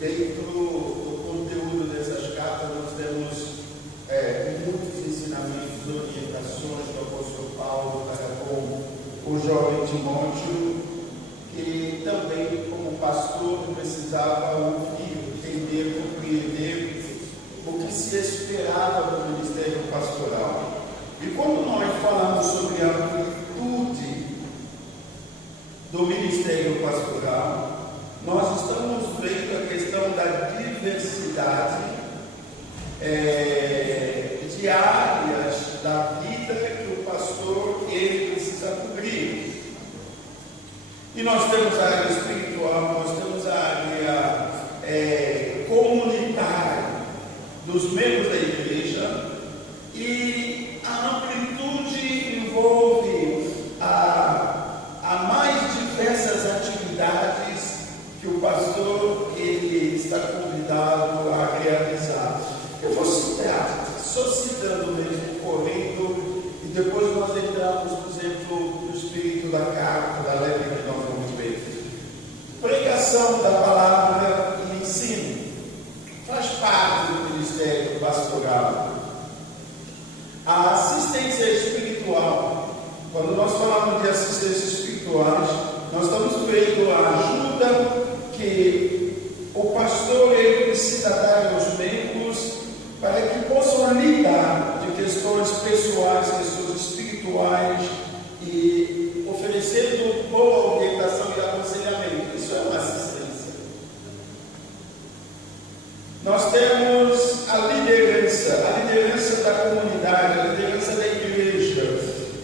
dentro do conteúdo dessas cartas nós temos muitos ensinamentos, orientações do apóstolo Paulo para com o jovem Timóteo, que também, como pastor, precisava ouvir, entender, compreender o que se esperava do ministério pastoral. E quando nós falamos sobre a amplitude do ministério pastoral, nós estamos vendo a questão da diversidade de áreas da vida que o pastor ele precisa cobrir. E nós temos a área espiritual, nós temos a área comunitária dos membros da igreja, e a amplitude envolve a mais diversas atividades que o pastor ele está convidado a realizar. Eu vou citar, só citando mesmo, correndo, e depois nós entramos, por exemplo, no espírito da carta, da letra que nós vamos ver. Pregação da palavra e ensino faz parte do ministério pastoral. A assistência espiritual, quando nós falamos de assistência espirituais, nós estamos vendo a ajuda que o pastor ele precisa dar aos membros para que possam lidar de questões pessoais, questões espirituais, e oferecendo boa orientação e aconselhamento. Isso é uma assistência. Nós temos a liderança da comunidade, a liderança da igreja.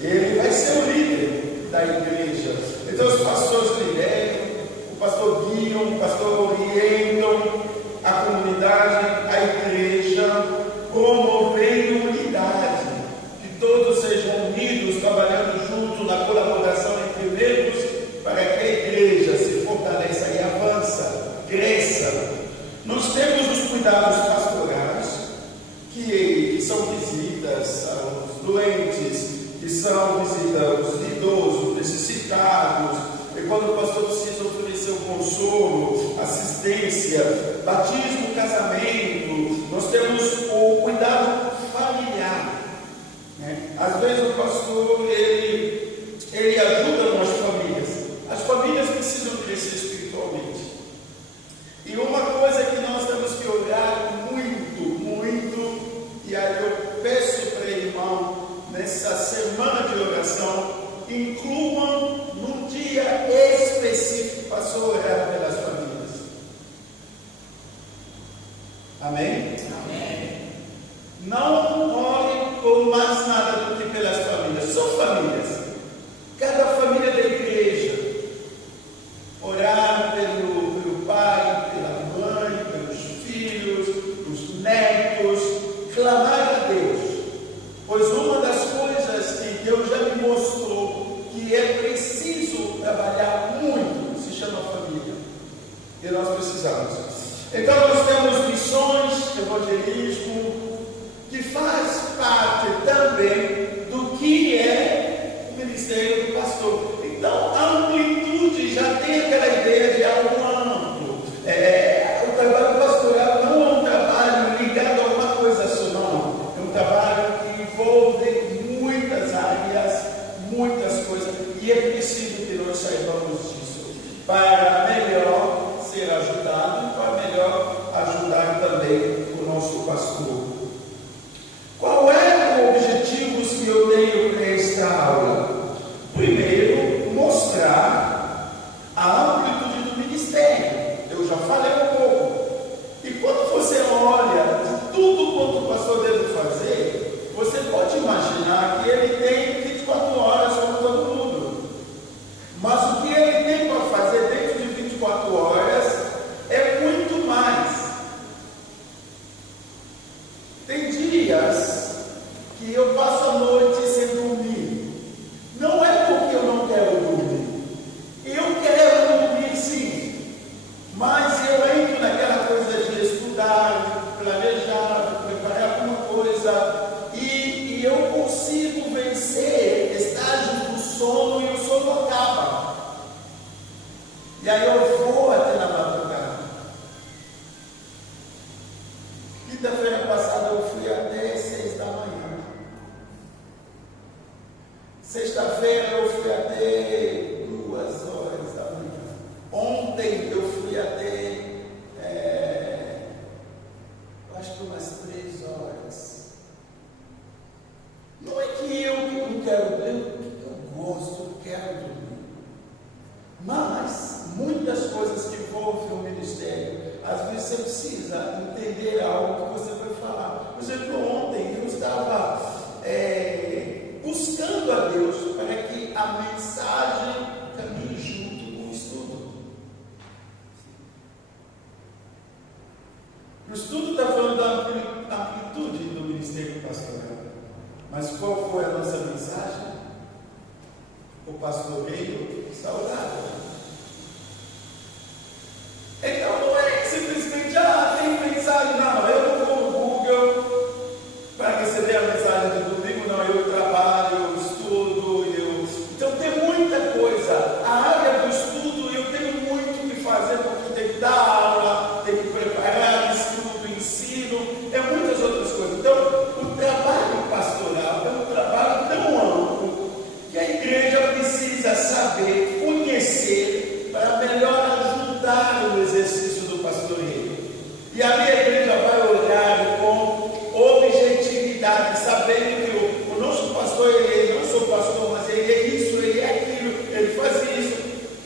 Ele vai ser o líder da igreja. Então os pastores lideram, o pastor guiam, o pastor orientam a comunidade, a igreja, promovendo unidade, que todos sejam unidos, trabalhando junto na colaboração entre membros, para que a igreja se fortaleça e avança, cresça. Nós temos os cuidados pastorais, que são visitas aos doentes, que são visitas aos idosos, necessitados, e quando o pastor precisa oferecer o consolo, assistência, batismo, casamento. Nós temos o cuidado familiar, né? Às vezes o pastor ele ajuda as famílias precisam crescer espiritualmente. E uma coisa que nós temos que olhar muito, e aí eu peço para o irmão, nessa semana de oração, incluam num dia específico para orar pelas famílias. Amém? Amém. Não ore por mais nada do que pelas famílias. São famílias. Cada família da igreja. Orar pelo pai, pela mãe, pelos filhos, os netos. Clamar a Deus. Pois uma das coisas que Deus já me mostrou que é preciso trabalhar muito se chama família. E nós precisamos. Então nós temos missões, evangelismo, que faz parte também do que é o ministério do pastor. Então a amplitude já tem aquela ideia de algo amplo. O trabalho pastoral não é um trabalho ligado a uma coisa só, não. É um trabalho que envolve muitas áreas, muitas coisas, e é preciso que nós saibamos disso, para melhor ser ajudado e para melhor ajudar também o nosso pastor. Qual é o objetivo que eu tenho para esta aula? Primeiro, mostrar a amplitude do ministério. Eu já falei um pouco. E quando você olha tudo quanto o pastor deve fazer, você pode imaginar que ele tem 24 horas como todo mundo. Mas o que ele tem para fazer dentro de 24 horas é muito mais. Tem dias que eu passo a noite sem dormir. Não é porque eu não quero dormir. Eu quero dormir sim. Mas eu entro naquela coisa de estudar, planejar, preparar alguma coisa. E eu consigo vencer estágios do sono e o sono acaba. E aí eu vou até na madrugada. precisa entender algo que você vai falar. Por exemplo, ontem eu estava buscando a Deus para que a mensagem caminhe junto com o estudo. O estudo está falando da amplitude do ministério pastoral. Mas qual foi a nossa mensagem? O pastoreio saudável. Então não é simplesmente, tem mensagem, não, eu não vou no Google para receber a mensagem do domingo, não, eu trabalho, eu estudo, então tem muita coisa. A área do estudo eu tenho muito o que fazer, porque tem que dar aula, tem que preparar estudo, ensino, muitas outras coisas. Então, o trabalho pastoral é um trabalho tão amplo que a igreja precisa saber, conhecer, para melhor ajudar o exercício do pastoreio. E ali a igreja vai olhar com objetividade, sabendo que o nosso pastor, ele não sou pastor, mas ele é isso, ele é aquilo, ele faz isso.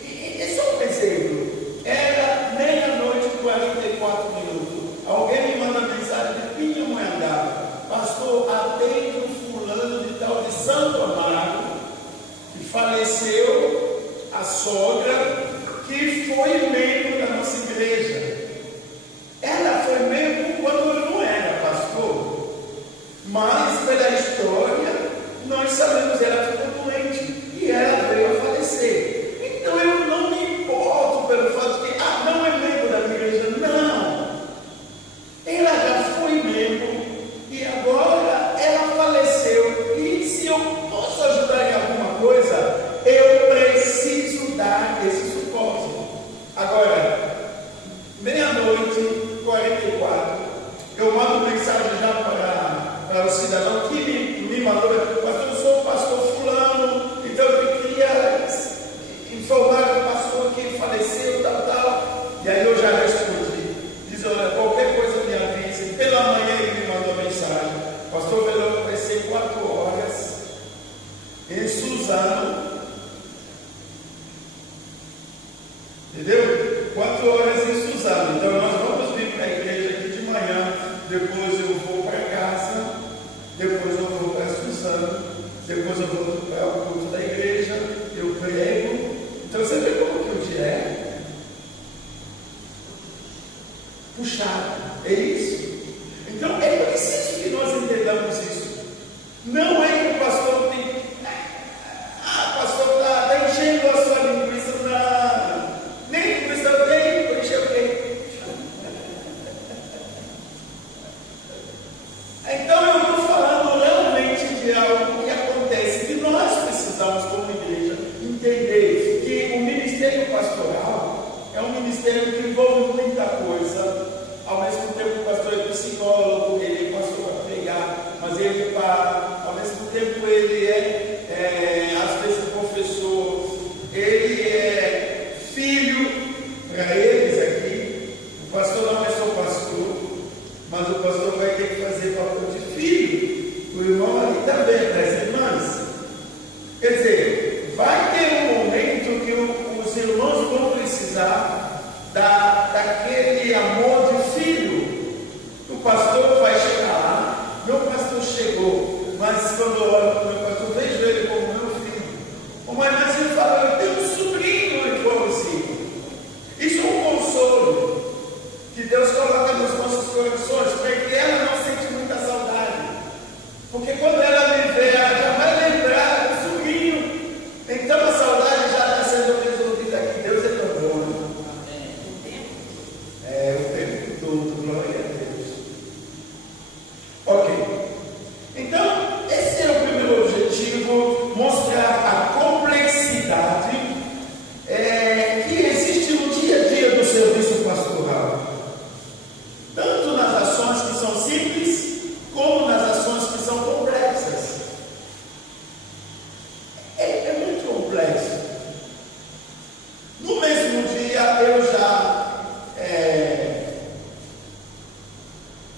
E é só um exemplo. Era meia-noite e 44 minutos. Alguém me manda mensagem de Pinhamonhangaba: pastor, atende um fulano de tal de Santo Amaro, que faleceu, a sogra, que foi membro da nossa igreja. Ela foi membro quando eu não era pastor, mas pela história nós sabemos que ela ficou doente e ela veio a falecer. Então eu não me importo pelo fato de que não é membro da minha igreja, não. Ela já foi membro e agora ela faleceu, e se eu posso ajudar em alguma coisa, eu preciso dar esse suporte. Agora, meia-noite e 44, eu mando mensagem já para o cidadão que me mandou: pastor, eu sou o pastor fulano, então eu queria informar o pastor que faleceu, tal. E aí eu já respondi, diz: olha, qualquer coisa me avise. Pela manhã ele me mandou mensagem: pastor, vai ser 4 horas em Suzano. Entendeu? 4 horas em Suzano. Então nós vamos vir para a igreja aqui de manhã, depois eu vou para casa, depois eu vou para Suzano, depois eu vou para o culto da igreja, eu prego. Então você vê como que o dia é puxado. É isso. Então é preciso que nós entendamos isso. Não é que o pastor tem. Pastor, está enchendo a sua linguiça. Não. Nem linguiça eu tenho, vou encher o quê? Então eu estou falando realmente de algo que acontece, que nós precisamos, como igreja, entender que o ministério pastoral é um ministério que envolve muita coisa. Ao mesmo tempo, o pastor é psicólogo, ele é pastor para pregar, mas ele ao mesmo tempo ele às vezes professor, ele é filho para eles aqui. O pastor não é só pastor, mas o pastor vai ter que fazer papel de filho, o irmão ali também, para as irmãs. Quer dizer, vai ter um momento que os irmãos vão precisar daquele amor de filho. O pastor vai chegar lá, meu pastor chegou, mas quando eu olho para o meu pastor, vejo ele como meu filho. Mas ele fala: eu tenho um sobrinho igualzinho. Isso é um consolo que Deus coloca nos nossos corações, para que ela não sente muita saudade. Porque quando ela me vê, ela já vai lembrar do sobrinho. Então a saudade já está sendo resolvida aqui. Deus é tão bom. O tempo todo, glória a Deus. Ok. Então, esse é o primeiro objetivo: mostrar a complexidade que existe no dia a dia do serviço pastoral. Tanto nas ações que são simples, como nas ações que são complexas. É muito complexo. No mesmo dia, eu já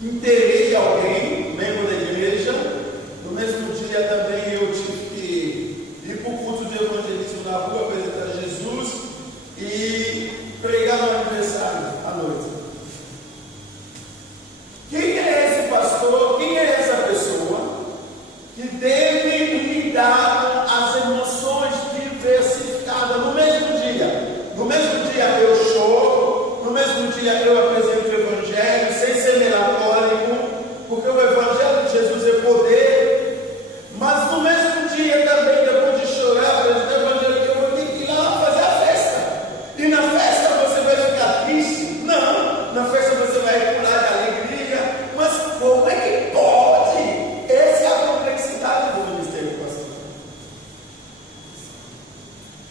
inteirei alguém, membro da igreja. No mesmo dia também eu tive que ir para o culto de evangelismo na rua, apresentar Jesus e pregar no aniversário à noite. dia eu apresento o Evangelho sem ser melancólico, porque o Evangelho de Jesus é poder, mas no mesmo dia também, depois de chorar, apresentar o Evangelho, eu vou ter que ir lá fazer a festa. E na festa você vai ficar triste? Não, na festa você vai pular de alegria, mas como é que pode? Essa é a complexidade do ministério pastoral.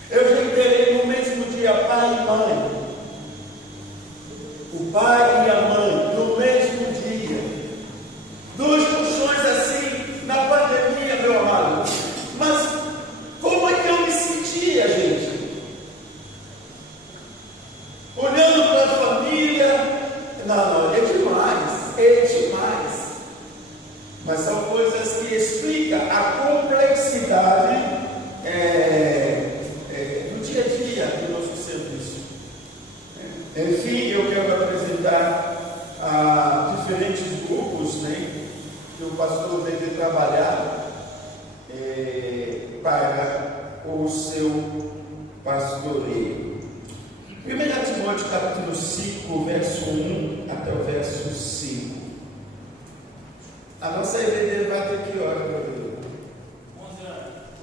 Eu já enterrei no mesmo dia pai e mãe. O pai e a mãe, no mesmo dia. 2 puxões assim, na pandemia, meu amado. Mas como é que eu me sentia, gente? Olhando para a família. Não, é demais. É demais. Mas são coisas que explicam a complexidade do dia a dia do nosso serviço. Enfim, eu quero apresentar diferentes grupos, né, que o pastor deve trabalhar para o seu pastoreio. 1 Timóteo capítulo 5, verso 1 até o verso 5. A nossa EBD vai ter que hora, meu Deus?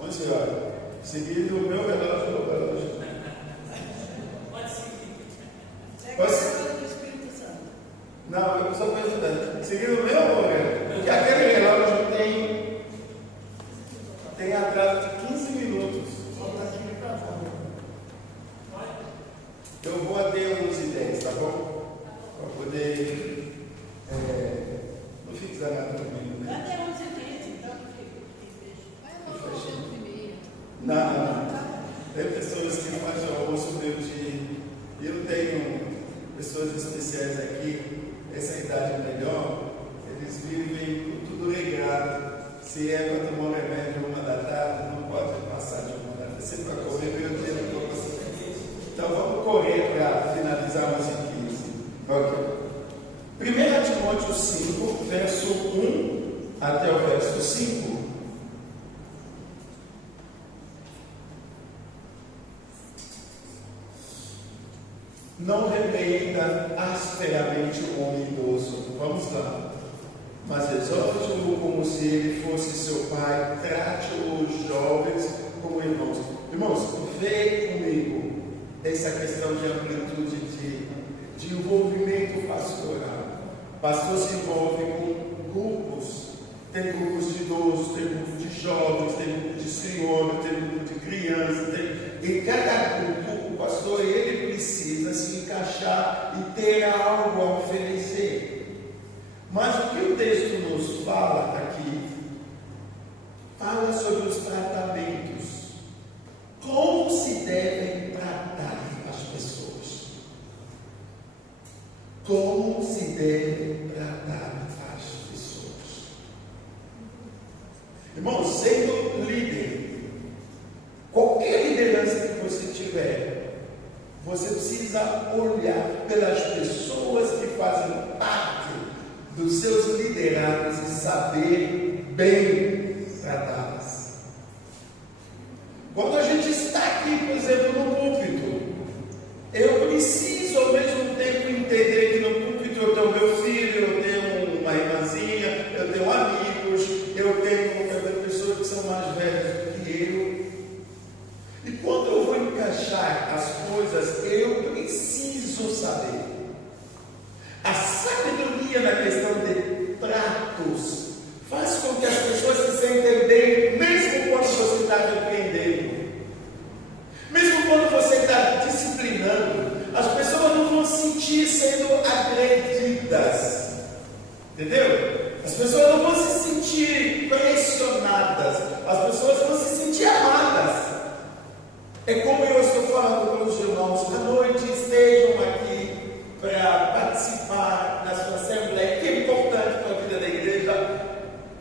11 horas. Seguindo o meu relógio do relógio. Pode seguir. Pode seguir. Não, eu só estou ajudando. Seguindo o meu, porque aquele relógio tem atraso de 15 minutos. Eu vou até 11h10, tá bom? Para poder. Não fique zanado comigo, né? Até 11h10, então. Não. Tem pessoas que fazem o almoço meio-dia. Eu tenho pessoas especiais aqui. Essa idade melhor, eles vivem com tudo regrado. Se é para tomar um remédio 1h, não pode passar de 1h. Sempre para correr, meu tempo. Então vamos correr para finalizarmos em 15. Ok. 1 Timóteo 5, verso 1 até o verso 5. Não repreenda asperamente o homem idoso. Vamos lá. Mas exorte-o como se ele fosse seu pai. Trate os jovens como irmãos. Irmãos, vê comigo essa questão de amplitude de envolvimento pastoral. Pastor se envolve com grupos. Tem grupos de idosos, tem grupos de jovens, tem grupos de senhores, tem grupos de crianças. Em cada grupo, o pastor ele precisa se encaixar e ter algo a oferecer. Mas o que o texto nos fala aqui? Fala sobre os tratamentos. Como se devem tratar as pessoas? Como se devem tratar as pessoas? Irmão, sendo líder, qualquer liderança que você tiver, você precisa olhar pelas pessoas que fazem parte dos seus liderados e saber bem tratá-las. Quando a gente está aqui, por exemplo, no púlpito, eu preciso ao mesmo tempo entender que no púlpito eu tenho meu filho, eu tenho uma irmãzinha, eu tenho amigos, eu tenho pessoas que são mais velhas do que eu. E quando eu vou encaixar as coisas, eu preciso saber. A sabedoria na questão de tratos faz com que as pessoas se sentem bem, mesmo quando você está repreendendo. Mesmo quando você está disciplinando, as pessoas não vão se sentir sendo agredidas. Entendeu? As pessoas não vão se sentir pressionadas. As pessoas vão se sentir amadas. É como eu estou falando com os irmãos, à noite estejam aqui para participar da sua assembleia, que é importante para a vida da igreja.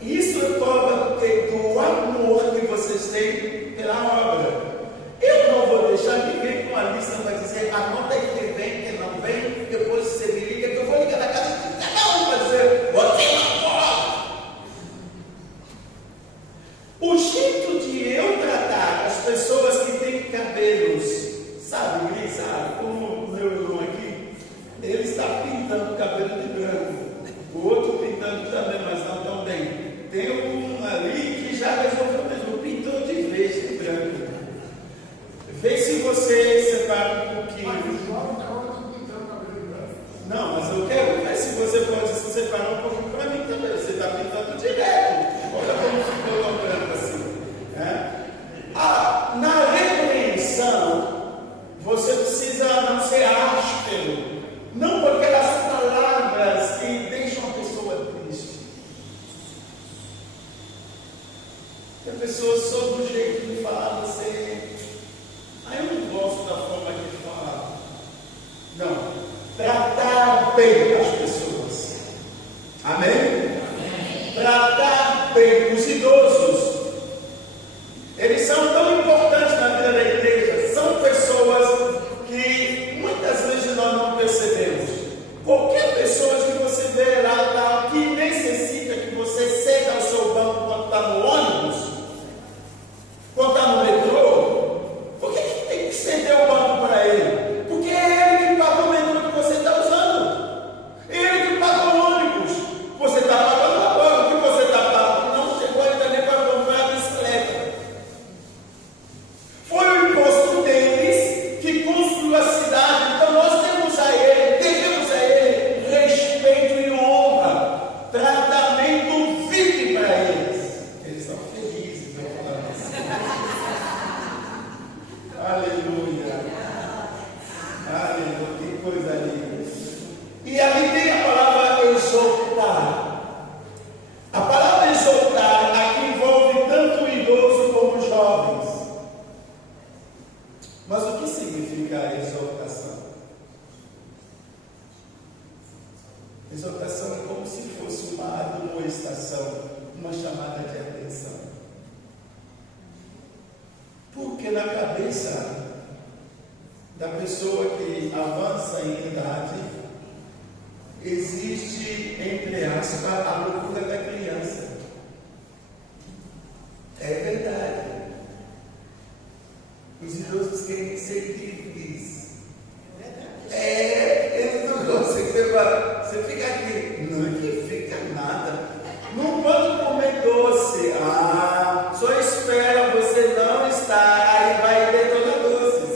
Isso é prova do amor que vocês têm pela obra. Eu não vou deixar ninguém com uma lista para dizer, anota aí quem vem, quem não vem, depois você me liga, que eu vou ligar na casa de cada um para dizer, você não pode. O jeito de eu tratar as pessoas que têm cabeça impressionar um pouquinho para mim também. Você está pintando direto. Olha como ficou tão branco assim. Na repreensão, você precisa não ser áspero. Não por aquelas palavras que deixam a pessoa triste. E a pessoa sob o jeito que fala, você... eu não gosto da forma que fala. Não. Tratar bem as pessoas. Amém? Tratar bem os idosos. Eles são tão importantes na vida da igreja. São pessoas que muitas vezes nós não percebemos. Qualquer pessoa que você vê lá que necessita que você ceda o seu banco quando está no ônibus, quando está no metrô, por que tem que ceder o banco para ele? Porque é ele que paga o metrô que você está usando. É ele que paga o ônibus. Você está pagando agora. O que você está pagando? Não chegou ainda nem para comprar a bicicleta. Foi o imposto deles que construiu a cidade. Então nós temos a ele, devemos a ele respeito e honra. Tratamento VIP para eles. Eles estão felizes, eu falando assim. Aleluia. Aleluia, que coisa linda. E ali tem a palavra exortar. A palavra exortar aqui envolve tanto o idoso como os jovens. Mas o que significa a exortação? Exortação é como se fosse uma admoestação, uma chamada de atenção. Porque na cabeça da pessoa que avança em idade, existe, entre aspas, a loucura da criança. É verdade. Os idosos querem ser livres. Eles não gostam. Você fica aqui. Não é que fica nada. Não pode comer doce. Só espera você não estar. Aí vai detonar doces.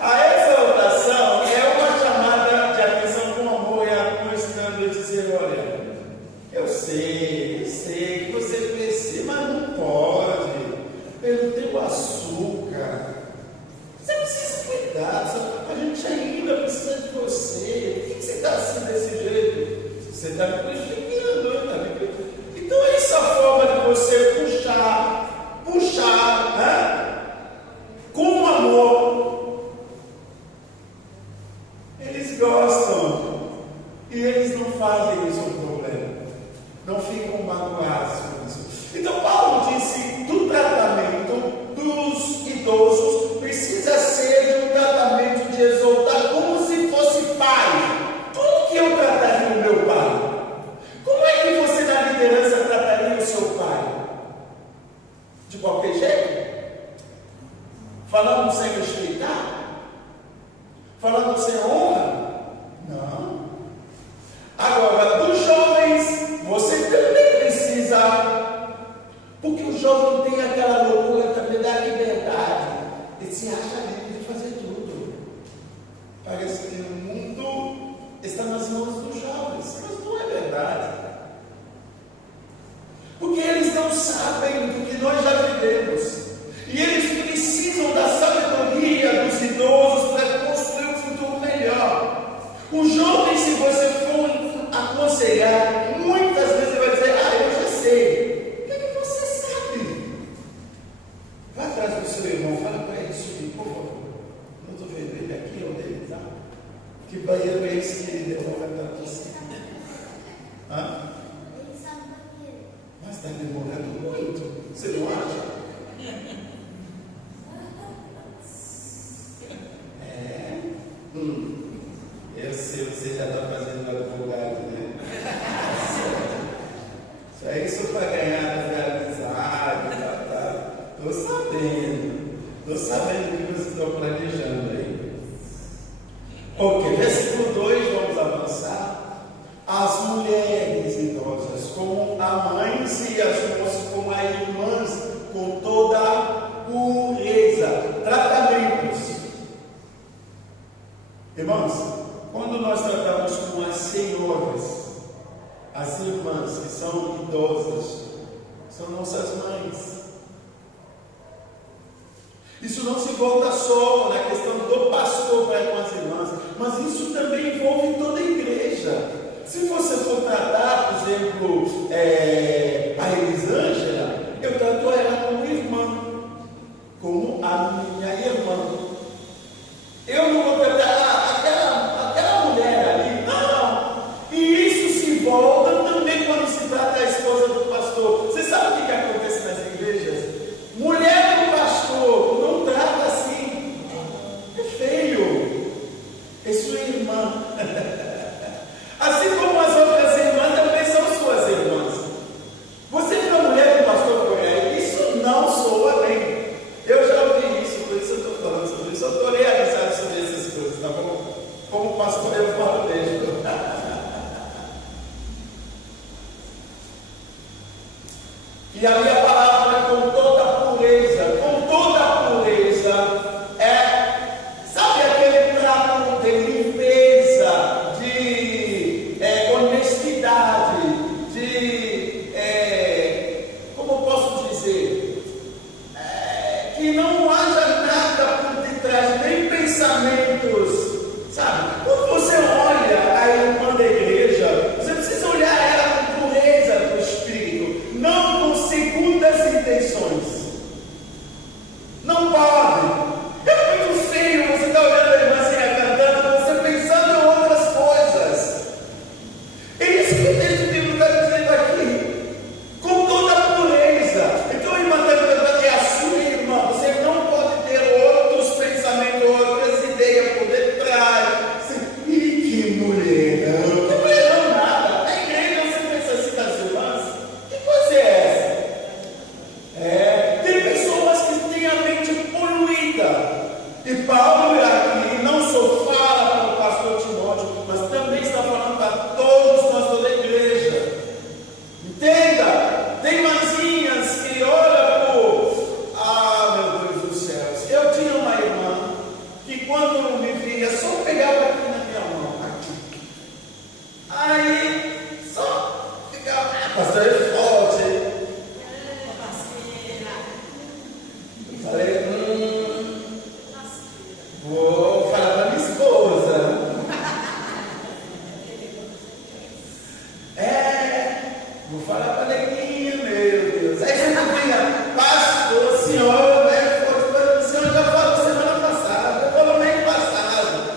A exaltação é uma chamada de atenção com amor e admoestando e dizer: olha, eu sei que você precisa, mas não pode. Pelo teu açúcar. Você precisa cuidar. A gente ainda precisa de você. Por que você está assim desse jeito? Você está me prejudicando, Então essa forma de você puxar, com amor. Eles gostam. E eles não fazem isso um problema. Não ficam magoados com isso. Então Paulo disse: do tratamento dos idosos precisa ser de um tratamento de exaltar, como se fosse pai. Como que eu trataria o meu pai? Como é que você na liderança trataria o seu pai? De qualquer jeito? Falando sem respeitar? Falando sem honra? Não. Agora, dos jovens, você também precisa, porque o jovem tem aquela loucura também da liberdade. Ele se acha livre de fazer tudo. Parece que o mundo está nas mãos dos jovens, mas não é verdade. Porque eles não sabem do que nós já vivemos. E eles precisam da sabedoria dos idosos para construir um futuro melhor. O jovem, se você for aconselhar, muitas vezes ele vai dizer: eu já sei. O que é que você sabe? Vá atrás do seu irmão, fala para ele subir, por favor. Não estou vendo ele aqui ou dele, tá? Que banheiro é esse que ele demora tanto assim? Ele sabe banheiro. Mas está demorando muito. Você não acha? Eu sei, você já está fazendo advogado, né? Isso aí só para ganhar na amizade, Estou sabendo o que vocês estão planejando aí. Ok, versículo 2, vamos avançar. As mulheres idosas como a mães e as moças como as irmãs, com toda a pureza. são nossas mães. Isso não se volta só na questão do pastor para com as irmãs, mas isso também envolve toda a igreja. Se você for tratar, por exemplo, a Elisângela, eu trato ela como irmã, como a minha irmã. Eu não vou tratar aquela mulher ali, não. E isso se volta também quando se trata a esposa do pastor. Você sabe o que acontece nas igrejas? Mulher do pastor não trata assim. É feio. É sua irmã. Assim como as outras irmãs também são suas irmãs. Você viu a mulher do pastor Correia? Isso não soa bem. Eu já ouvi isso, por isso eu estou falando sobre isso. Eu estou realizado sobre essas coisas, tá bom? Como pastor eu falo mesmo. E a minha palavra com toda a pureza, sabe aquele trato de limpeza, de honestidade, de, como posso dizer, que não haja nada por detrás, nem pensamentos, sabe? Quando você olha a irmã da igreja, você precisa olhar ela com pureza do espírito, não com segundas intenções. Não pode. É muito feio você estar olhando a irmãzinha cantando, você pensando em outras coisas. É isso que o texto bíblico está dizendo aqui. Com toda a pureza. Então a irmã está cantando, é a sua irmã. Você não pode ter outros pensamentos, outras ideias por detrás. E que mulher, não. Que mulher não nada. Na igreja você pensa assim das irmãs. Que coisa é essa? Tem pessoas que têm a mente poluída. E Paulo aqui não só fala para o pastor Timóteo, mas também está falando para todos nós toda a igreja. Entenda, tem irmãzinhas que olham meu Deus do céu. Eu tinha uma irmã que quando me via só pegava aqui na minha mão, aqui. Aí só ficava, pastor é forte. Eu falei, vou falar para minha esposa. Vou falar para a neguinha, meu Deus. Aí você não vinha, pastor, senhor, o senhor já falou semana passada, já falou mês passado.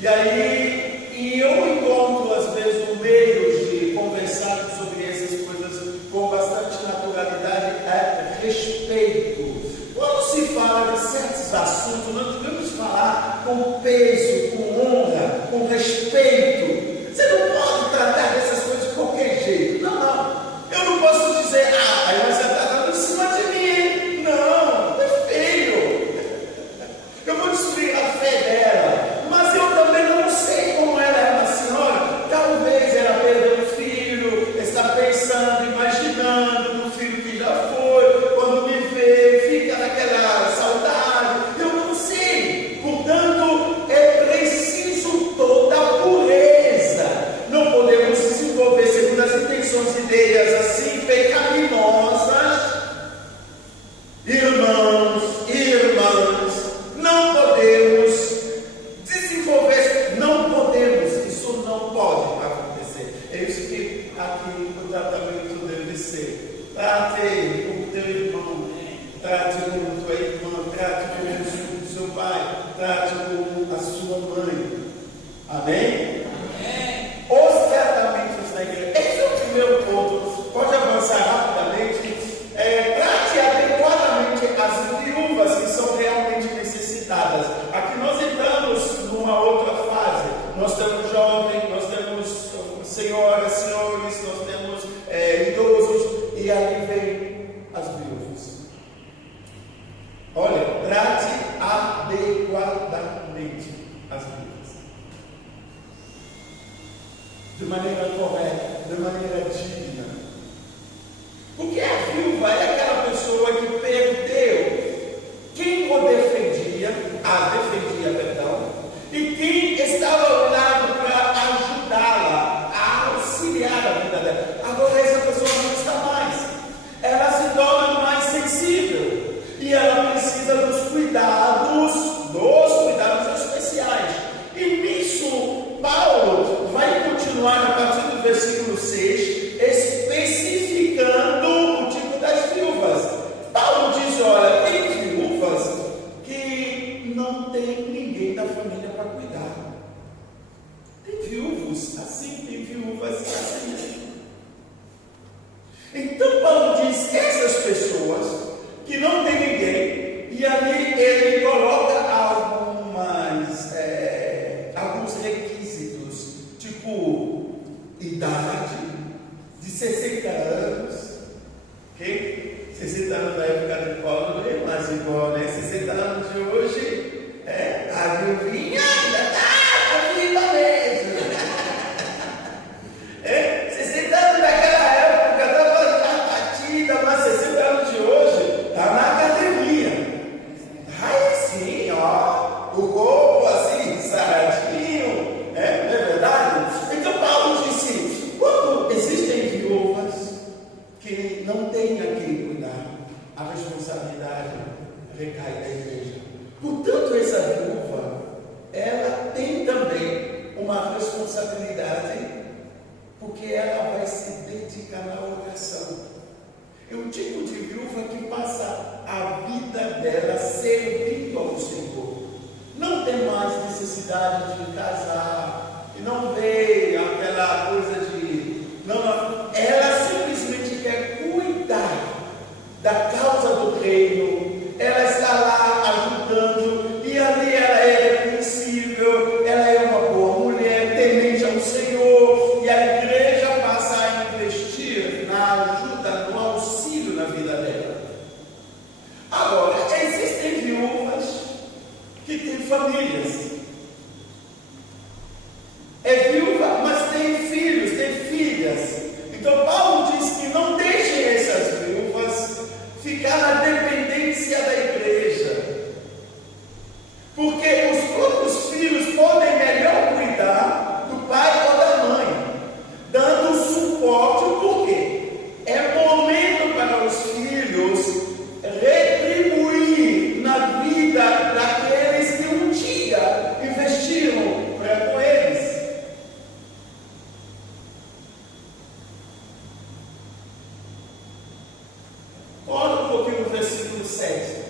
E aí, eu encontro às vezes um meio de conversar sobre essas coisas com bastante naturalidade, respeito. Quando se fala de certos assuntos, nós devemos falar com peso, com honra, com respeito. Você não pode tratar dessas coisas de qualquer jeito. Não. Eu não posso dizer, aí você está dando em cima de mim. Não, é feio. Eu vou destruir a fé dela. Mas eu também não sei como ela é uma senhora. Talvez ela perdeu um filho, está pensando, imaginando no filho que já foi. Quando me vê, fica naquela saudade. Eu não sei. Portanto, é preciso toda a pureza. Não podemos desenvolver segundo as intenções, ideias assim pecaminosas. Irmãos, irmãs, não podemos desenvolver, não podemos, isso não pode acontecer. É isso que aqui o tratamento deve ser. Trate como teu irmão, trate como tua irmã, trate como o seu pai, trate como a sua mãe. Amém? Os tratamentos na igreja. Esse é o primeiro ponto. Pode avançar rapidamente. Trate adequadamente as viúvas que são realmente necessitadas. Aqui nós entramos numa outra fase. Nós temos jovens, nós temos senhoras, senhores, nós temos idosos, e ali vem as viúvas. Olha, trate adequadamente as viúvas. 60 anos da época de Paulo não é mais igual, né? 60 anos de hoje, a viuvinha ainda está viva mesmo. 60 anos daquela época estava já batida, mas 60 anos de hoje está na academia. Aí sim, ó, o corpo assim, saradinho, não é verdade? Então Paulo disse, quando existem viúvas que não têm a quem cuidar, a responsabilidade recai na igreja. Portanto, essa viúva, ela tem também uma responsabilidade, porque ela vai se dedicar na oração. É um tipo de viúva que passa a vida dela servindo ao Senhor. Não tem mais necessidade de casar, e não vê aquela coisa de... Não, ela simplesmente quer cuidar da causa do reino. Ela está lá ajudando, e ali ela é reconhecível, ela é uma boa mulher, temente ao Senhor, e a igreja passa a investir na ajuda, no auxílio na vida dela. Agora, existem viúvas que têm famílias. É viúva, mas tem filhos, tem filhas. Então Paulo diz que não deixem essas viúvas ficar na dependência da igreja, porque os próprios filhos podem melhor cuidar do pai ou da mãe, dando suporte, porque é momento para os filhos retribuir na vida daqueles que um dia investiram com eles. Olha um pouquinho no versículo 7.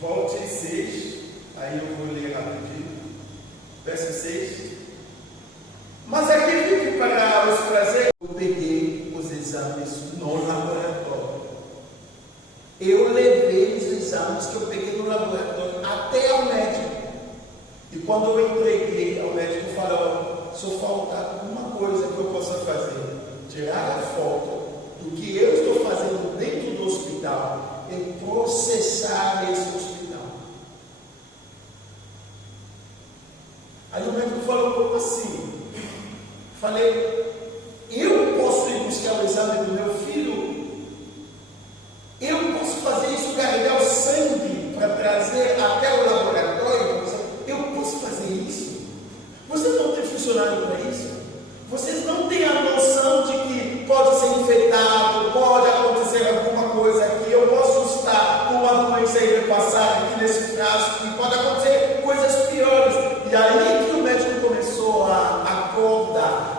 Volte 6, aí eu vou ler rapidinho. Verso 6. Mas aqui vive para os prazeres. Eu peguei os exames no laboratório. Eu levei os exames que eu peguei no laboratório até ao médico. E quando eu entreguei ao médico, falou: só falta uma coisa que eu possa fazer: tirar a foto do que eu estou fazendo dentro do hospital e processar esse hospital. Aí o médico falou: como assim? Falei: eu posso ir buscar o exame do meu filho? Eu posso fazer isso, carregar o sangue para trazer até o laboratório? Eu posso fazer isso? Você não tem funcionário para isso? Vocês não têm a noção de que pode ser infectado, pode acontecer alguma coisa aqui, eu posso estar com uma doença repassada aqui nesse frasco, e pode acontecer coisas piores. E aí que o médico começou a acordar.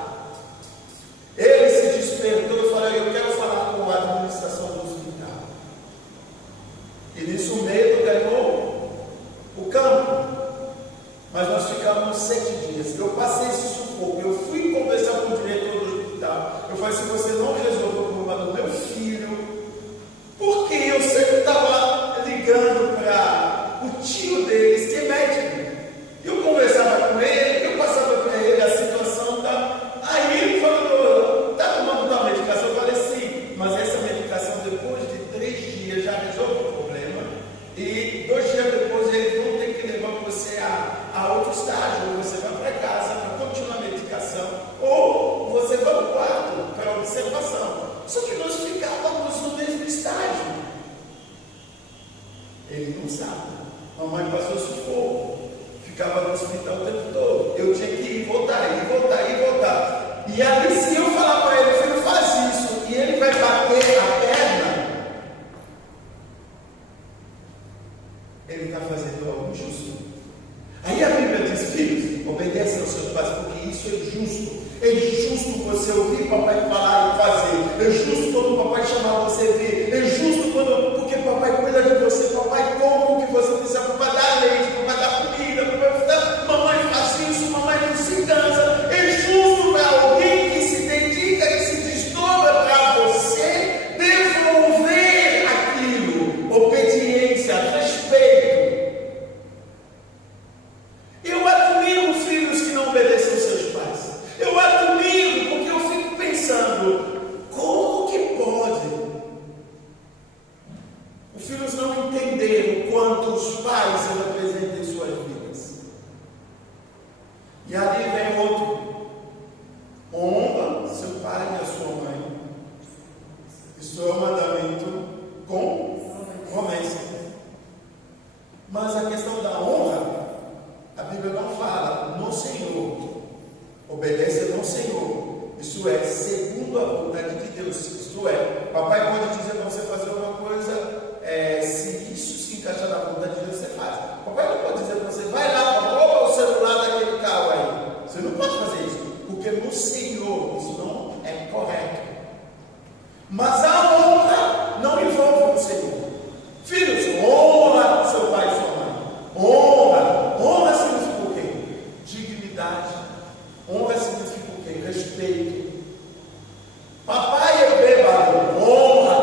Ele se despertou e falou: eu quero falar com a administração do hospital. E nisso o medo ganhou o campo. Mas nós ficamos 7 dias. Eu passei esse sufoco. Eu fui conversar com o diretor do hospital. Eu falei: se você não resolveu o problema do meu filho, porque eu sempre estava ligando para o tio deles, que é médico. Eu conversava com ele, eu passava para ele a situação da. Aí ele falou: está tomando tal medicação? Eu falei: sim, mas essa medicação depois de 3 dias já resolve o problema. E 2 dias depois eles vão ter que levar você a outro estágio. Ou você vai para casa para continuar a medicação, ou você vai ao quarto para observação. Só que nós ficávamos no mesmo estágio. Ele não sabe. Mamãe passou sufoco. Ficava no hospital o tempo todo. Eu tinha que ir, voltar. E ali, se eu falar para ele: filho, faz isso, e ele vai bater a perna, ele está fazendo algo injusto. Aí a Bíblia diz: filhos, obedeçam aos seus pais, porque isso é justo. É justo você ouvir papai falar e fazer. É justo quando o papai chamar você vir. É justo porque papai cuida de você. Papai come o que você precisa. Papai dá leite, papai dá comida, papai dá... Mamãe faz isso, mamãe não se cansa. É justo para alguém que se dedica e se desdobra para você devolver aquilo. Obediência, respeito. Eu admiro filhos que não obedecem aos seus pais. Eu Isso é segundo a vontade de Deus. Isto é, papai pode dizer para você fazer uma coisa, se isso se encaixar na vontade de Deus, você faz. Papai não pode dizer para você, vai lá, rouba o celular daquele carro aí. Você não pode fazer isso, porque no Senhor isso não é correto. Mas a honra não envolve o Senhor. Filhos, honra seu pai e sua mãe. Honra significa o quê? Dignidade. Honra significa o quê? Respeito. Papai é bêbado, honra.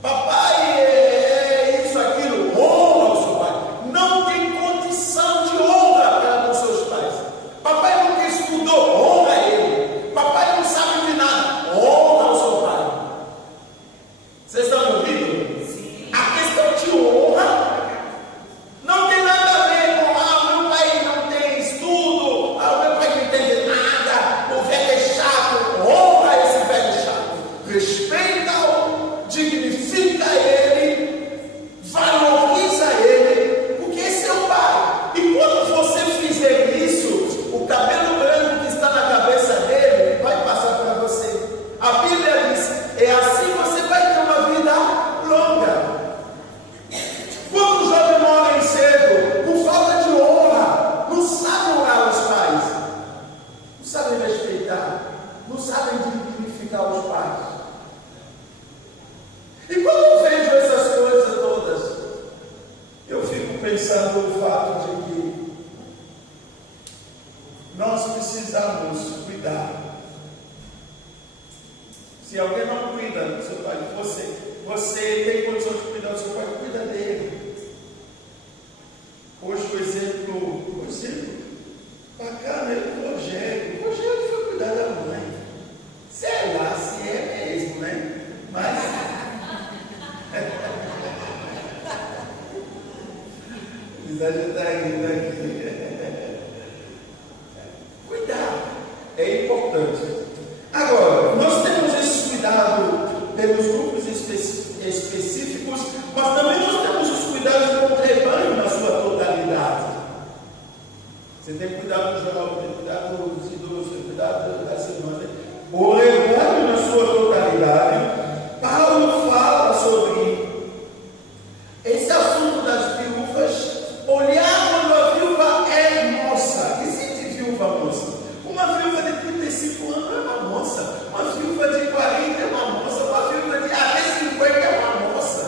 Papai é isso, aquilo, honra o seu pai. Não tem condição de honra para os seus pais. Papai nunca estudou, honra ele. Papai não sabe de nada, honra o seu pai. Vocês estão me ouvindo? Sim. A questão de honra não tem nada a ver com meu pai não tem estudo, meu pai não entende nada, o velho é chato. Honra esse velho chato, respeita-o, dignifica ele, valoriza ele, porque esse é o pai. E quando você fizer isso, o cabelo branco que está na cabeça dele vai passar para você. A Bíblia diz, é assim você vai ter uma vida longa. Quando os jovens morrem cedo, por falta de honra, não sabem honrar os pais, não sabem respeitar, não sabem dignificar os pais. E quando eu vejo essas coisas todas, eu fico pensando no fato de que nós precisamos cuidar. Se alguém não cuida do seu pai, você tem condição de cuidar do seu pai, cuida dele. Hoje o exemplo bacana é o Rogério. O Rogério foi cuidar da mãe. Sei lá se é mesmo, né? Mas Lisa já está rindo aqui. Cuidar é importante. Agora, nós temos esse cuidado pelos grupos específicos, mas também nós temos os cuidados com o rebanho na sua totalidade. Você tem que cuidar do jovem, tem que cuidar dos idosos, tem que cuidar das irmãs. O rebanho na sua totalidade. Paulo fala sobre esse assunto das viúvas. Olhar quando a viúva é moça. Que existe viúva moça? Uma viúva de 35 anos é uma moça. Uma viúva de 40 é uma moça. Uma viúva de até 50 é uma moça.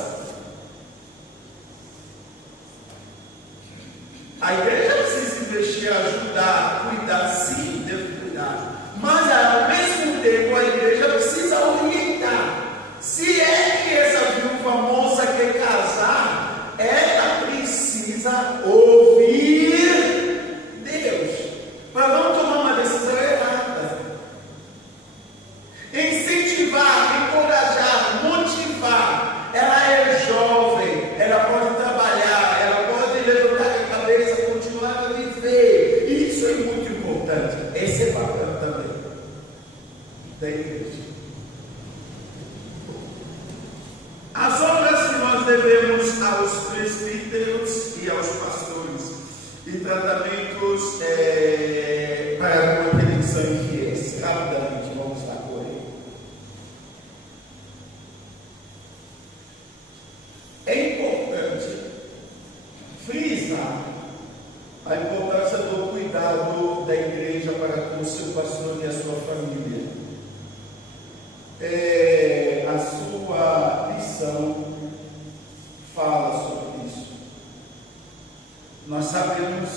A igreja precisa investir, ajudar, cuidar, sim, deve cuidar. Mas ao mesmo tempo a igreja precisa orientar. Se é que essa viúva moça quer casar, ela precisa ouvir Deus, para não tomar uma decisão errada. Incentivar, encorajar, motivar. Ela é jovem, ela pode trabalhar, ela pode levantar a cabeça, continuar a viver. Isso é muito importante. Esse é bacana também da igreja. As obras que nós devemos aos presbíteros e aos pastores, e tratamentos para uma redenção em fiéis. Rapidamente, vamos lá por aí. É importante frisar a importância do cuidado da igreja para com o seu pastor e a sua família. A sua lição fala sobre isso. Nós sabemos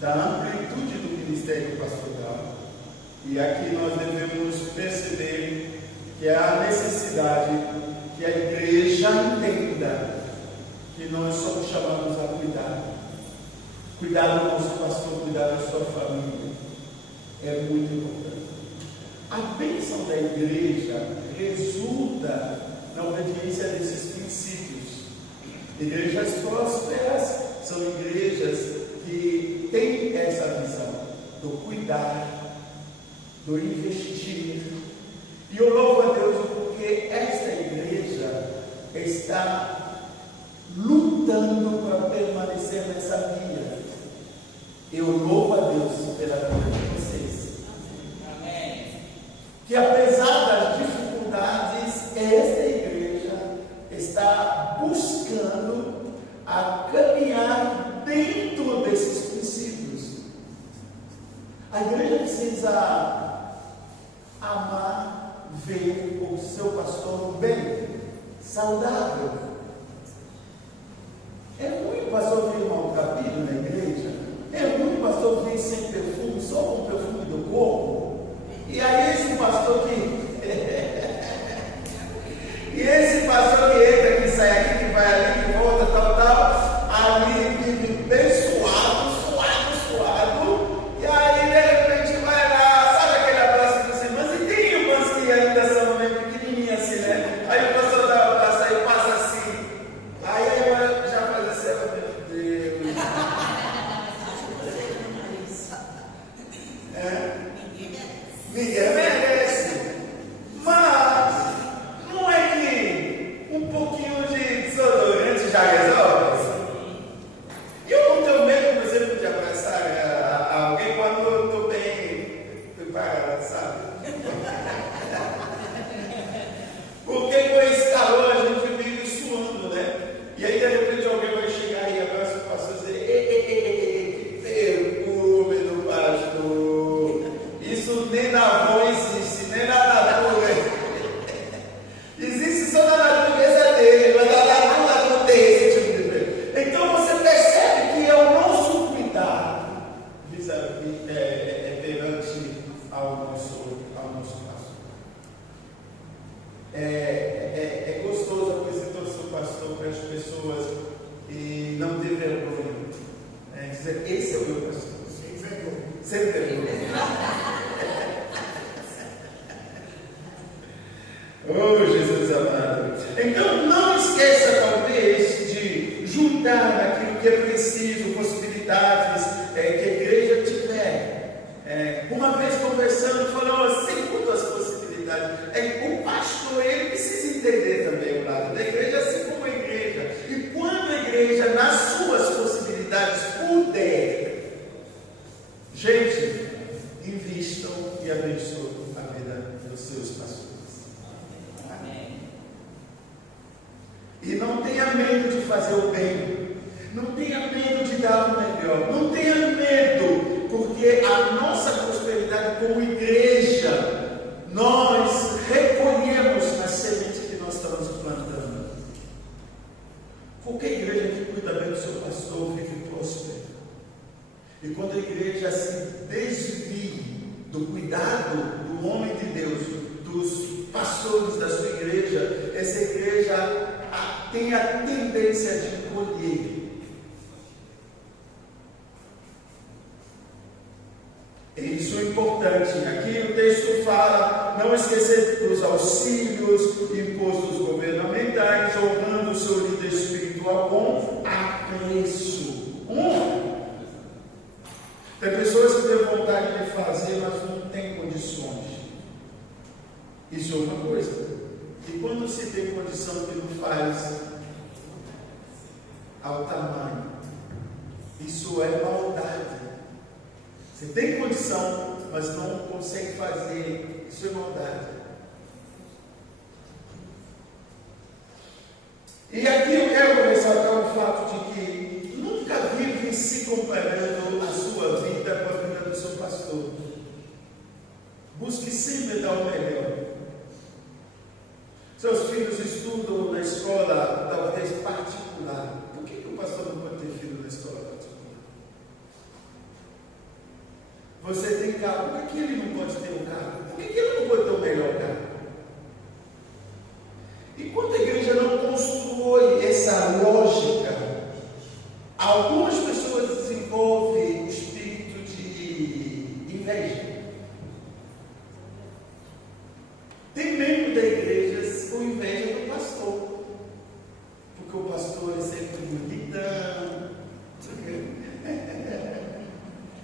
da amplitude do ministério pastoral, e aqui nós devemos perceber que há necessidade que a igreja entenda que nós somos chamados a cuidar do nosso pastor, cuidar da sua família. É muito importante. A bênção da igreja resulta na obediência desses princípios. Igrejas prósperas são igrejas que têm essa visão do cuidar, do investir. E eu louvo a Deus porque esta igreja está lutando para permanecer nessa via. Eu louvo a Deus pela vida de vocês. que apesar das dificuldades, esta igreja está buscando a caminhar dentro desses princípios. A igreja precisa amar, ver o seu pastor bem, saudável. É ruim o pastor vir maltrapilho na igreja? É ruim o pastor vir sem perfume, só com o perfume do corpo? E aí esse pastor que... e esse pastor que entra, que sai aqui, que vai ali, que volta, tal, ali vive bem suado, e aí de repente vai lá, sabe aquele abraço que você, mas e tem irmãs que ainda são meio pequenininhas assim, né? Aí o pastor dá o abraço aí, passa assim, aí a irmã já faz assim, meu Deus. Ninguém merece. Mas não é que um pouquinho de desodorante já resolve? E eu não tenho medo, por exemplo, de abraçar alguém quando eu estou bem preparado, sabe? Porque com esse calor a gente vive suando, né? E aí de repente alguém vai chegar e abraça o pastor e dizer: que perfume do pastor. Isso nem na avó existe, nem na natureza. Existe só na natureza dele, mas na natureza não tem esse tipo de perfume. Então você percebe que é o nosso cuidado perante ao nosso pastor. É gostoso apresentar o seu pastor para as pessoas e não ter vergonha. Dizer: esse é o meu pastor. Sem vergonha. Oh, Jesus amado. Então não esqueça talvez de juntar naquilo que é preciso, possibilidades que a igreja tiver. Uma vez conversando, falou: segundo as possibilidades, o pastor ele precisa entender também o lado da igreja, assim como a igreja. E quando a igreja, nas suas possibilidades, puder, gente, invistam e abençoem a vida dos seus pastores. Amém. E não tenha medo de fazer o bem. Não tenha medo de dar o melhor. Não tenha medo, porque a nossa prosperidade como igreja, nós recolhemos as sementes que nós estamos plantando. Qualquer igreja que cuida bem do seu pastor vive próspera. E quando a igreja se desvia do cuidado do homem de Deus, dos pastores da sua igreja, essa igreja tem a tendência de colher. Isso é importante. Aqui o texto fala: não esquecer dos auxílios, impostos governamentais, honrando o seu líder espiritual com apreço. Tem pessoas que têm vontade de fazer, mas não têm condições. Isso é uma coisa. E quando se tem condição que não faz ao tamanho, isso é maldade. Você tem condição, mas não consegue fazer, isso é maldade. E aqui eu quero ressaltar o fato de que nunca vive se comparando a sua vida com a vida do seu pastor. Busque sempre dar o melhor. Seus filhos estudam na escola, talvez particular. Por que o pastor não pode ter filho na escola particular? Você tem carro, por que ele não pode ter um carro? Por que ele não pode ter o melhor carro? Enquanto a igreja não constrói essa lógica, algumas pessoas desenvolvem o espírito de inveja. Tem membro da igreja com inveja do pastor, porque o pastor é sempre bonitão,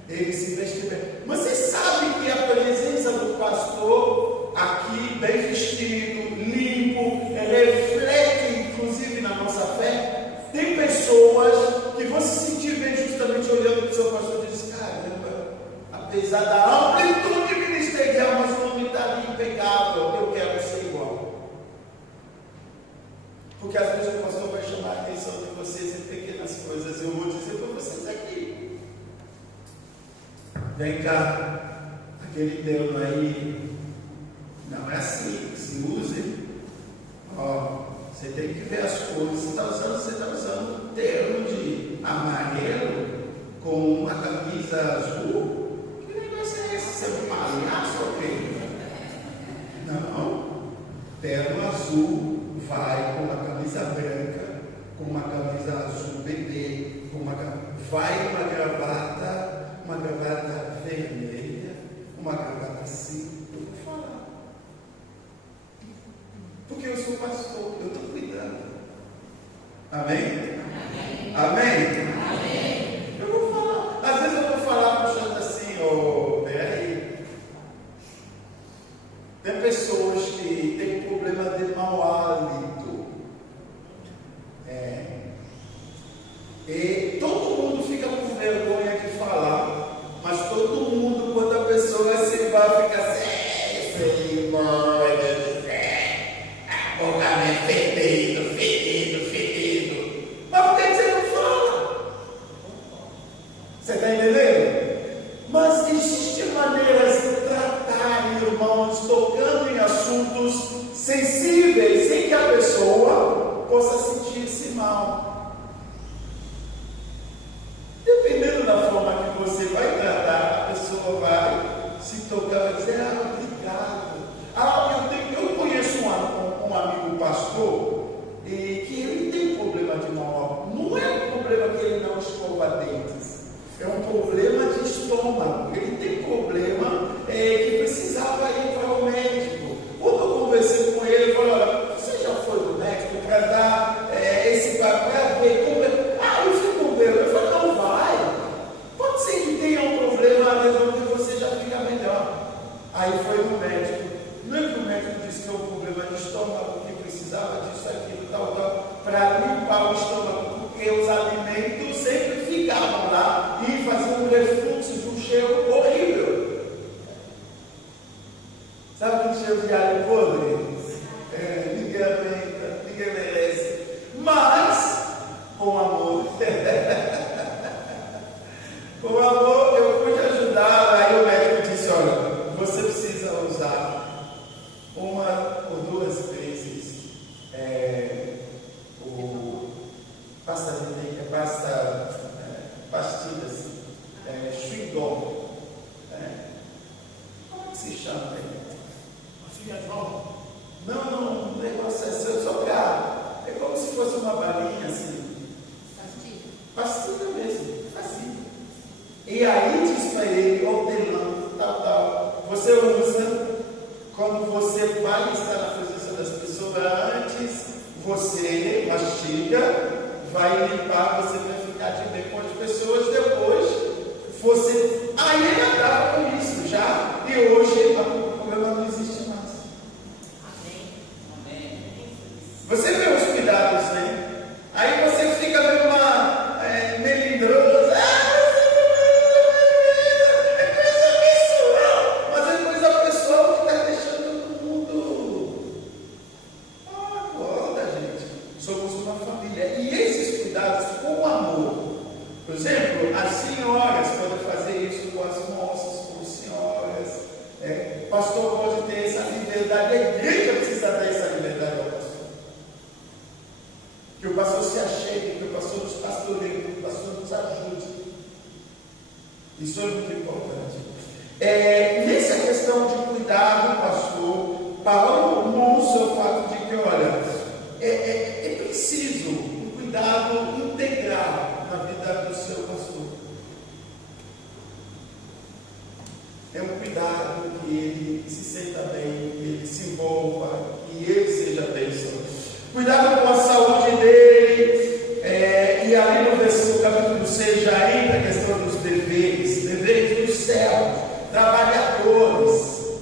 ele se veste bem. Mas vocês sabem que a presença do pastor aqui, bem vestido, limpo, reflete inclusive na nossa fé. Tem pessoas que vão se sentir bem justamente olhando para o seu pastor e diz: caramba, apesar da amplitude ministerial, mas o homem está ali impecável. pegar aquele termo aí, não é assim que se use. Ó, você tem que ver as cores. Você está usando um termo de amarelo com uma camisa azul. Que negócio é esse? Você é um palhaço ou quê? Não. Terno azul vai com uma camisa branca, com uma camisa azul bebê, vai uma gravata vermelha, uma gravata assim. Eu vou falar. Porque eu sou pastor, eu estou cuidando. Amém? Amém? Amém? Amém. Eu vou falar. Às vezes eu vou falar para o Xanda assim, peraí. Tem pessoas que têm problema de mau hálito. E todo mundo fica com vergonha de falar, mas todo mundo, quando a pessoa se vai, fica assim, irmão, a boca é fedido. Mas por que você não fala? Você está entendendo? Mas existem maneiras de tratar, irmãos, tocando em assuntos sensíveis, sem que a pessoa possa sentir-se mal. Dependendo da forma que você vai tratar, a pessoa vai se tocar e dizer, obrigado. Eu conheço um amigo pastor que ele tem problema de mau. Não é um problema que ele não escova dentes, é um problema de estômago. Ele tem problema que precisava ir para o médico. Quando eu conversei com ele, ele falou, olha, você já foi no médico para dar esse papel, para ver como é? Eu fico vendo. Eu falei, não vai. Pode ser que tenha um problema, resolve que você já fica melhor. Aí foi no médico. Não é que o médico disse que é um problema de estômago, que precisava disso, aquilo, tal, para limpar o estômago, porque os alimentos sempre ficavam lá e faziam um refluxo de um cheiro horrível. Sabe aquele cheiro de alho podre? Ninguém aguenta, ninguém merece. Mas, com amor, com amor, eu pude ajudar. Aí o médico disse, olha, você precisa usar uma ou duas vezes pastilhas, Schwingdom. Como é que se chama? Não, o negócio é só para. É como se fosse uma balinha assim. Pastilha mesmo, pastilha. E aí diz para ele, hortelã, tal. Você usa quando você vai estar na presença das pessoas. Antes você mastiga, vai limpar, você vai ficar de bem com as pessoas. Depois você. Aí ele acaba com isso já. E hoje o problema não existe mais. Amém. Você vê os cuidados, né? Aí você fica meio melindroso. Mas é coisa pessoal que está deixando todo mundo. Acorda, gente. Somos uma família. E esses cuidados com amor. Por exemplo, as senhoras podem fazer isso com as moças, com as senhoras. O pastor pode ter essa liberdade. A igreja precisa dar essa liberdade ao pastor. Que o pastor se achegue, que o pastor nos pastoreie, que o pastor nos ajude. Isso é muito importante. Nessa questão de cuidado, pastor, Paulo usa o fato de que, olha, é preciso um cuidado integral na vida do seu pastor. É um cuidado que ele se sinta bem, que ele se envolva, que ele seja bênção. Cuidado com a saúde dele. E ali no versículo capítulo 6 já entra a questão dos deveres do céu, trabalhadores.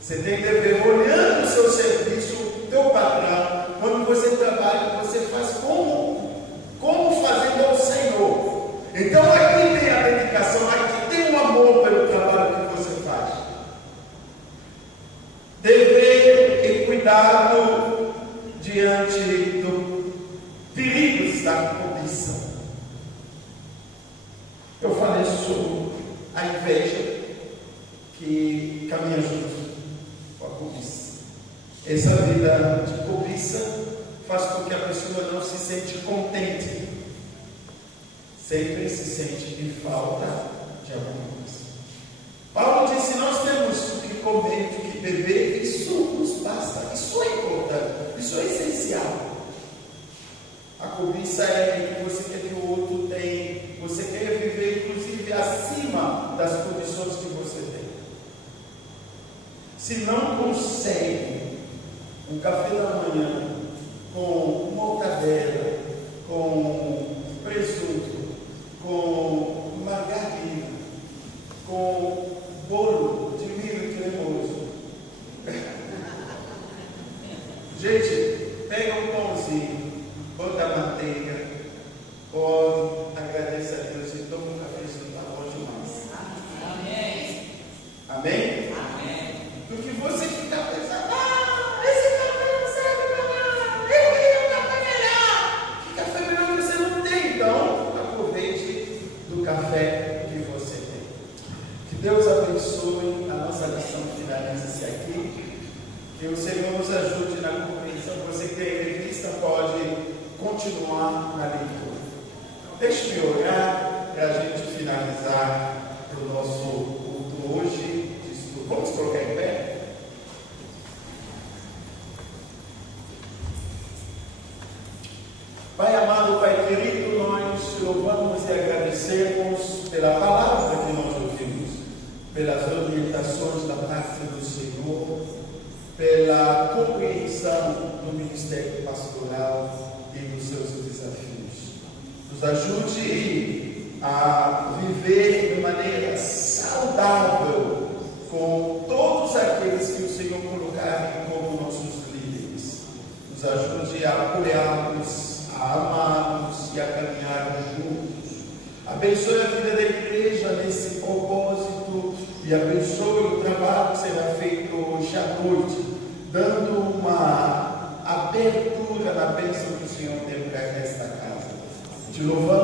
Você tem dever, olhando o seu serviço, o teu patrão, quando você trabalha, você faz como fazendo ao Senhor. Então aqui tem a dedicação, aqui tem o amor pelo trabalho que você faz. Dever e cuidado diante do perigos da cobiça. Eu falei sobre a inveja. que caminha junto com a cobiça. Essa vida de cobiça faz com que a pessoa não se sente contente, sempre se sente em falta de alguma coisa. Paulo disse: nós temos que comer, que beber, isso nos basta, isso é importante, isso é essencial. A cobiça é que você quer que o outro tenha, você quer viver inclusive acima das condições que você tem. Se não consegue um café da manhã com mortadela, com presunto, com margarina, com bolo de milho cremoso. Gente, pega um pãozinho, bota a manteiga, ore, agradeça a Deus e toma um cafezinho, está bom demais. Amém. Amém? Amém. Do que você ficar pensando: esse café não serve para nada, eu queria um café melhor. Que café melhor você não tem? Então, aproveite do café que você tem. Que Deus abençoe. A nossa lição finaliza-se aqui. Que o Senhor nos ajude na compreensão. Você que tem revista pode continuar na leitura. Deixe-me orar para a gente finalizar o nosso culto hoje de estudo. Vamos colocar em pé? Pai amado, Pai querido, nós te louvamos e agradecemos pela palavra que nós ouvimos, pelas orientações da parte do Senhor, pela compreensão do ministério pastoral e dos seus desafios. Nos ajude a viver de maneira saudável com todos aqueles que o Senhor colocar como nossos líderes. Nos ajude a apoiá-los, a amá-los e a caminhar juntos. Abençoe a vida da igreja nesse propósito e abençoe o trabalho que será feito hoje à noite, dando uma abertura na bênção que o Senhor tem para esta casa. Te louvamos.